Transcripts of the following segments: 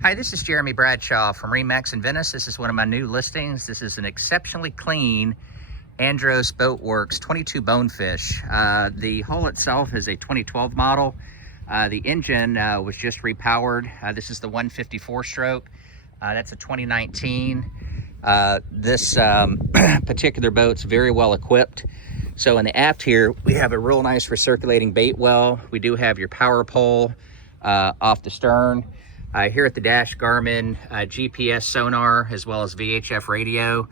Hi, this is Jeremy Bradshaw from MarineMax in Venice. This is one of my new listings. This is an exceptionally clean Andros Boatworks 22 Bonefish. The hull itself is a 2012 model. The engine was just repowered. This is the 154 stroke. That's a 2019. This particular boat's very well equipped. So in the aft here, we have a real nice recirculating bait well. We do have your power pole off the stern. Here at the dash, Garmin GPS sonar, as well as VHF radio.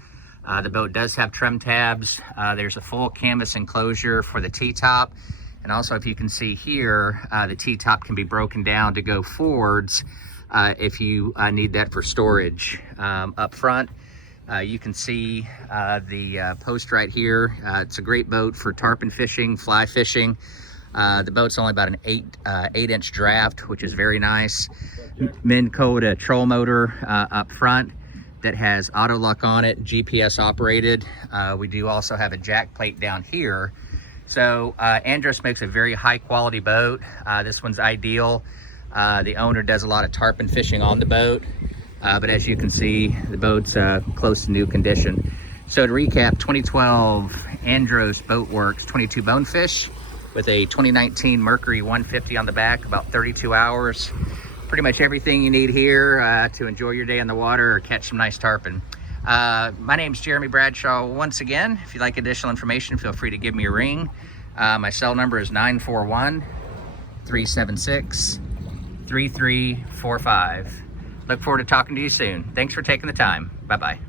The boat does have trim tabs. There's a full canvas enclosure for the T-top. And also, if you can see here, the T-top can be broken down to go forwards if you need that for storage. Up front, you can see the post right here. It's a great boat for tarpon fishing, fly fishing. The boat's only about an 8-inch draft, which is very nice. Minnkota troll motor up front that has auto lock on it, GPS operated. We do also have a jack plate down here. So Andros makes a very high quality boat. This one's ideal. The owner does a lot of tarpon fishing on the boat, but as you can see, the boat's close to new condition. So to recap, 2012 Andros Boatworks 22 Bonefish with a 2019 Mercury 150 on the back, about 32 hours. Pretty much everything you need here to enjoy your day on the water or catch some nice tarpon. My name's Jeremy Bradshaw once again. If you'd like additional information, feel free to give me a ring. My cell number is 941-376-3345. Look forward to talking to you soon. Thanks for taking the time. Bye-bye.